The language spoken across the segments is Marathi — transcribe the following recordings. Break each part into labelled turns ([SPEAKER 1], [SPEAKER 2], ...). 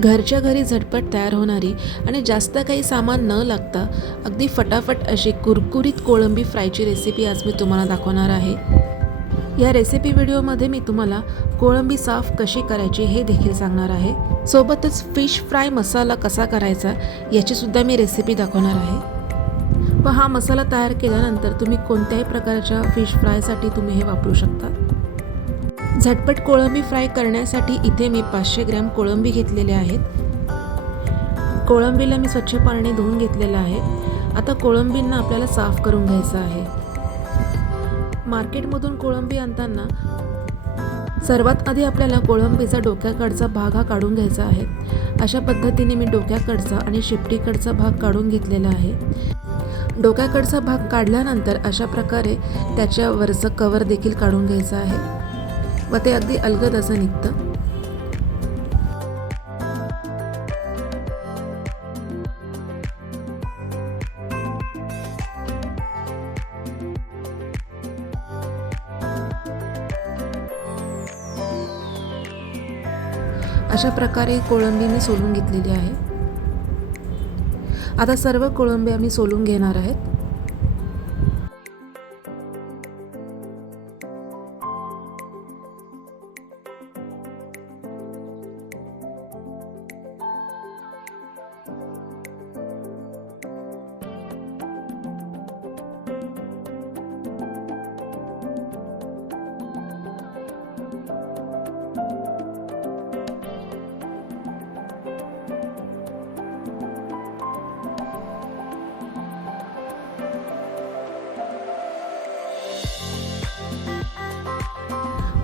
[SPEAKER 1] घरच्या घरी झटपट तयार होणारी आणि जास्त काही सामान न लागता अगदी फटाफट अशी कुरकुरीत कोळंबी फ्रायची रेसिपी आज मी तुम्हाला दाखवणार आहे. या रेसिपी व्हिडिओमध्ये मी तुम्हाला कोळंबी साफ कशी करायची हे देखील सांगणार आहे. सोबतच फिश फ्राय मसाला कसा करायचा याचीसुद्धा मी रेसिपी दाखवणार आहे. व हा मसाला तयार केल्यानंतर तुम्ही कोणत्याही प्रकारच्या फिश फ्रायसाठी तुम्ही हे वापरू शकता. झटपट कोळंबी फ्राय करण्यासाठी इथे मी पाचशे ग्रॅम कोळंबी घेतलेले आहेत. कोळंबीला मी स्वच्छ पाणी धुवून घेतलेलं आहे. आता कोळंबींना आपल्याला साफ करून घ्यायचं आहे. मार्केटमधून कोळंबी आणताना सर्वात आधी आपल्याला कोळंबीचा डोक्याकडचा भाग हा काढून घ्यायचा आहे. अशा पद्धतीने मी डोक्याकडचा आणि शिपटीकडचा भाग काढून घेतलेला आहे. डोक्याकडचा भाग काढल्यानंतर अशा प्रकारे त्याच्यावरचं कवर देखील काढून घ्यायचं आहे. व ते अगदी अलगद असं निघतं. अशा प्रकारे कोळंबी मी सोलून घेतलेली आहे. आता सर्व कोळंबी आम्ही सोलून घेणार आहेत.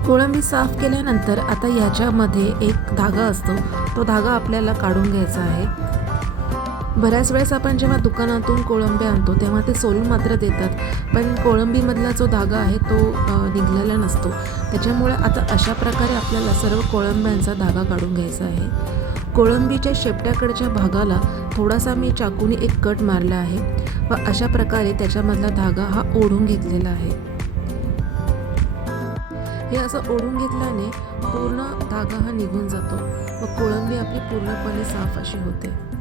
[SPEAKER 1] कोळंबी साफ केल्यानंतर आता याच्यामध्ये एक धागा असतो. तो धागा आपल्याला काढून घ्यायचा आहे. बऱ्याच वेळेस आपण जेव्हा दुकानातून कोळंबी आणतो तेव्हा ते सोलून मात्र देतात. पण कोळंबीमधला जो धागा आहे तो निघलेला नसतो. त्याच्यामुळे आता अशा प्रकारे आपल्याला सर्व कोळंब्यांचा धागा काढून घ्यायचा आहे. कोळंबीच्या शेपट्याकडच्या भागाला थोडासा मी चाकूने एक कट मारला आहे व अशा प्रकारे त्याच्यामधला धागा हा ओढून घेतलेला आहे. हे असं ओढून घेतल्याने पूर्ण धागा हा निघून जातो. व कोळंबी आपली पूर्णपणे साफ अशी होते.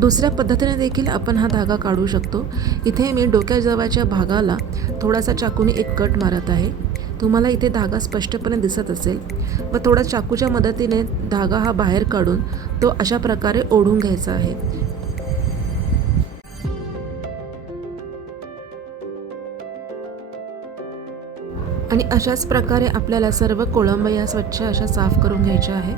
[SPEAKER 1] दुसऱ्या पद्धतीने देखील आपण हा धागा काढू शकतो. इथे मी डोक्याजवळच्या भागाला थोडासा चाकूने एक कट मारत आहे. तुम्हाला इथे धागा स्पष्टपणे दिसत असेल. व थोडा चाकूच्या मदतीने धागा हा बाहेर काढून तो अशा प्रकारे ओढून घ्यायचा आहे. आणि अशाच प्रकारे आपल्याला सर्व कोळंब या स्वच्छ अशा साफ करून घ्यायच्या आहे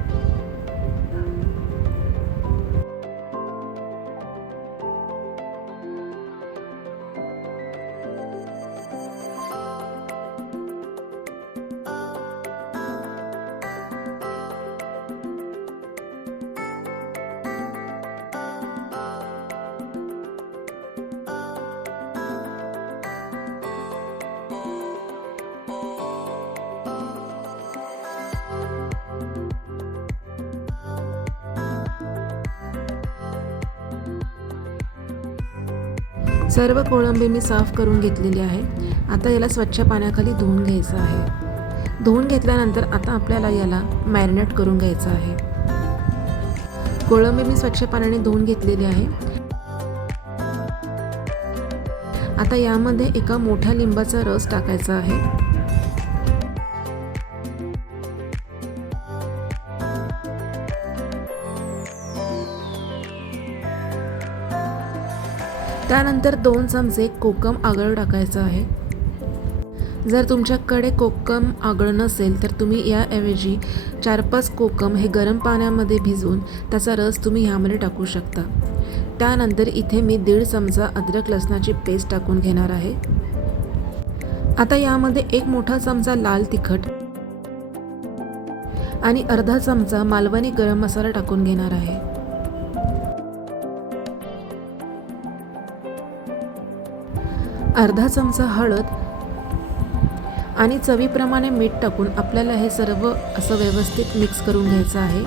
[SPEAKER 1] सर्व कोळंबी मी साफ करून घेतलेली आहे. आता याला स्वच्छ पाण्याखाली धुवून घ्यायचं आहे. धुवून घेतल्यानंतर आता आपल्याला याला मॅरिनेट करून घ्यायचं आहे. कोळंबी मी स्वच्छ पाण्याने धुवून घेतलेली आहे. आता यामध्ये एका मोठ्या लिंबाचा रस टाकायचा आहे. त्यानंतर दोन चमचे कोकम आगळ टाकायचं आहे. जर तुमच्याकडे कोकम आगळ नसेल तर तुम्ही याऐवजी चार पाच कोकम हे गरम पाण्यामध्ये भिजवून त्याचा रस तुम्ही ह्यामध्ये टाकू शकता. त्यानंतर इथे मी दीड चमचा अद्रक लसणाची पेस्ट टाकून घेणार आहे. आता यामध्ये एक मोठा चमचा लाल तिखट आणि अर्धा चमचा मालवणी गरम मसाला टाकून घेणार आहे. अर्धा चमचा हळद आणि चवीप्रमाणे मीठ टाकून आपल्याला हे सर्व असं व्यवस्थित मिक्स करून घ्यायचं आहे.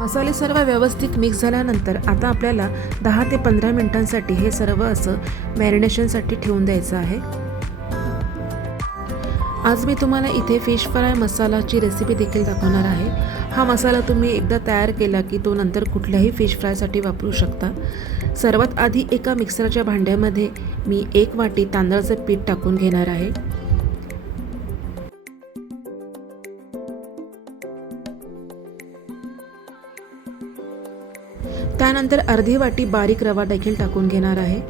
[SPEAKER 1] मसाले सर्व व्यवस्थित मिक्स झाल्यानंतर आता आपल्याला दहा ते पंधरा मिनिटांसाठी हे सर्व असं मॅरिनेशनसाठी ठेवून द्यायचं आहे. आज मी तुम्हाला इथे फिश फ्राय मसालाची रेसिपी देखील दाखवणार आहे. हा मसाला तुम्ही एकदा तयार केला की तो नंतर कुठल्याही फिश फ्रायसाठी वापरू शकता. सर्वात आधी एका मिक्सरच्या भांड्यामध्ये मी एक वाटी तांदळाचं पीठ टाकून घेणार आहे. त्यानंतर अर्धी वाटी बारीक रवा देखील टाकून घेणार आहे.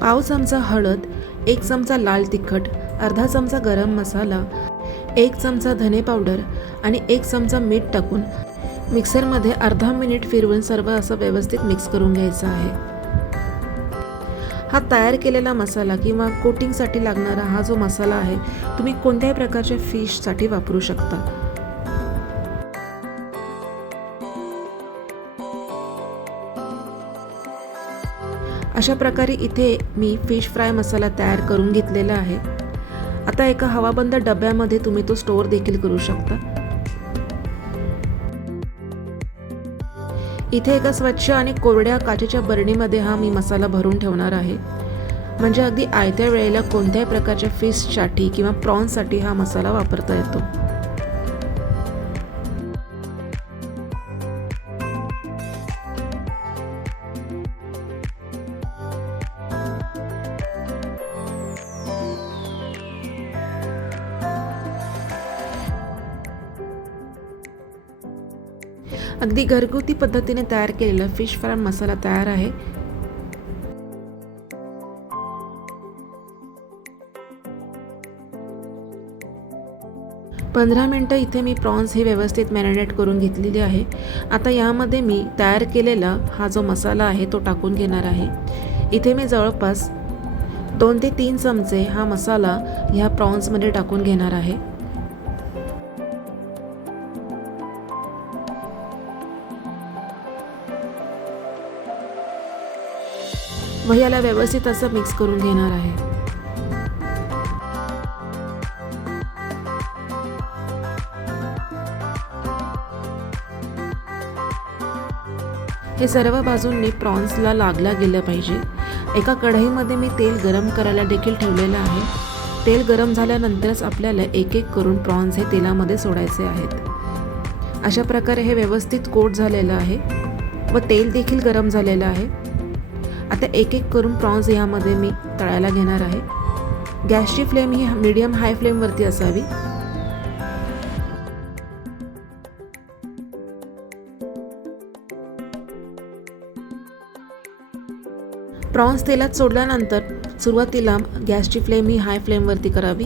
[SPEAKER 1] पाव चमचा हळद एक चमचा लाल तिखट अर्धा चमचा गरम मसाला एक चमचा धने पावडर आणि एक चमचा मीठ टाकून मिक्सरमध्ये अर्धा मिनिट फिरवून सर्व असं व्यवस्थित मिक्स करून घ्यायचं आहे. हा तयार केलेला मसाला किंवा कोटिंगसाठी लागणारा हा जो मसाला आहे तुम्ही कोणत्याही प्रकारच्या फिशसाठी वापरू शकता. अशा प्रकारे इथे मी फिश फ्राय मसाला तयार करून घेतलेला आहे. आता एका हवाबंद डब्यामध्ये तुम्ही तो स्टोअर देखील करू शकता. इथे एका स्वच्छ आणि कोरड्या काचेच्या बरणीमध्ये हा मी मसाला भरून ठेवणार आहे. म्हणजे अगदी आयत्या वेळेला कोणत्याही प्रकारच्या फिशसाठी किंवा प्रॉन्ससाठी हा मसाला वापरता येतो. अगदी घरगुती पद्धतीने तयार केलेला फिश फ्राय मसाला तयार आहे. पंधरा मिनटं इथे मी प्रॉन्स हे व्यवस्थित मॅरिनेट करून घेतलेली आहे. आता यामध्ये मी तयार केलेला हा जो मसाला आहे तो टाकून घेणार आहे. इथे मी जवळपास दोन ते तीन चमचे हा मसाला ह्या प्रॉन्समध्ये टाकून घेणार आहे. व याला व्यवस्थित असं मिक्स करून घेणार आहे. हे सर्व बाजूंनी प्रॉन्सला लागला गेलं पाहिजे. एका कढईमध्ये मी तेल गरम करायला देखील ठेवलेलं आहे. तेल गरम झाल्यानंतरच आपल्याला एक एक करून प्रॉन्स हे तेलामध्ये सोडायचे आहेत. अशा प्रकारे हे व्यवस्थित कोट झालेलं आहे. व तेल देखील गरम झालेलं आहे. आता एक एक करून प्रॉन्स यामध्ये मी तळायला घेणार आहे. गॅसची फ्लेम ही मीडियम हाय फ्लेमवरती असावी. प्रॉन्स तेलात सोडल्यानंतर सुरुवातीला गॅसची फ्लेम ही हाय फ्लेमवरती करावी.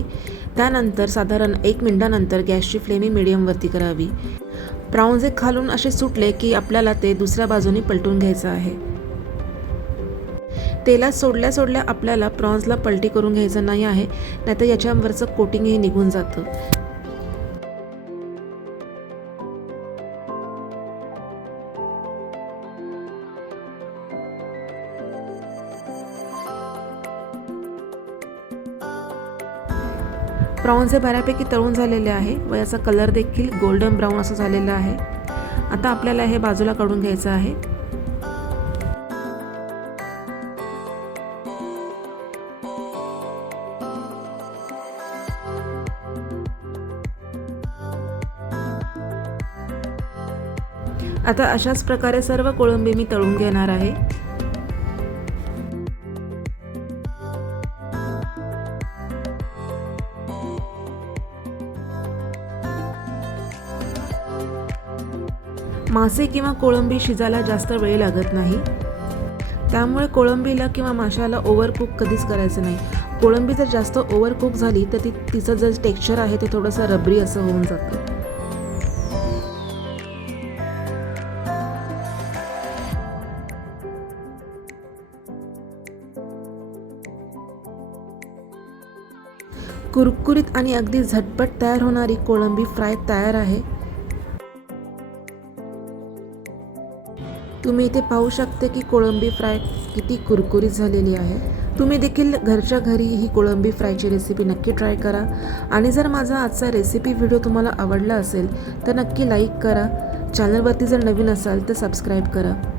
[SPEAKER 1] त्यानंतर साधारण एक मिनटानंतर गॅसची फ्लेम ही मिडियमवरती करावी. प्रॉन्स एक खालून असे सुटले की आपल्याला ते दुसऱ्या बाजूने पलटून घ्यायचं आहे. तेलात सोडल्या सोडल्या आपल्याला प्रॉन्सला पलटी करून घ्यायचं नाही आहे नाहीतर याच्यावरचं कोटिंगही निघून जातं. प्रॉन्स हे बऱ्यापैकी तळून झालेले आहे व याचा कलर देखील गोल्डन ब्राऊन असं झालेला आहे. आता आपल्याला हे बाजूला काढून घ्यायचं आहे. आता अशाच प्रकारे सर्व कोळंबी मी तळून घेणार आहे. मासे किंवा कोळंबी शिजायला जास्त वेळ लागत नाही. त्यामुळे कोळंबीला किंवा माशाला ओव्हरकुक कधीच करायचं नाही. कोळंबी जर जास्त ओव्हरकुक झाली तर ती तिचं जे टेक्स्चर आहे ते थोडंसं रबरी असं होऊन जातं. कुरकुरीत आणि अगदी झटपट तयार होणारी कोळंबी फ्राय तयार आहे. तुम्ही इथे पाहू शकते की कोळंबी फ्राय किती कुरकुरीत झालेली आहे. तुम्ही देखील घरच्या घरी ही कोळंबी फ्रायची रेसिपी नक्की ट्राय करा. आणि जर माझा आजचा रेसिपी व्हिडिओ तुम्हाला आवडला असेल तर नक्की लाईक करा. चॅनलवरती जर नवीन असाल तर सबस्क्राईब करा.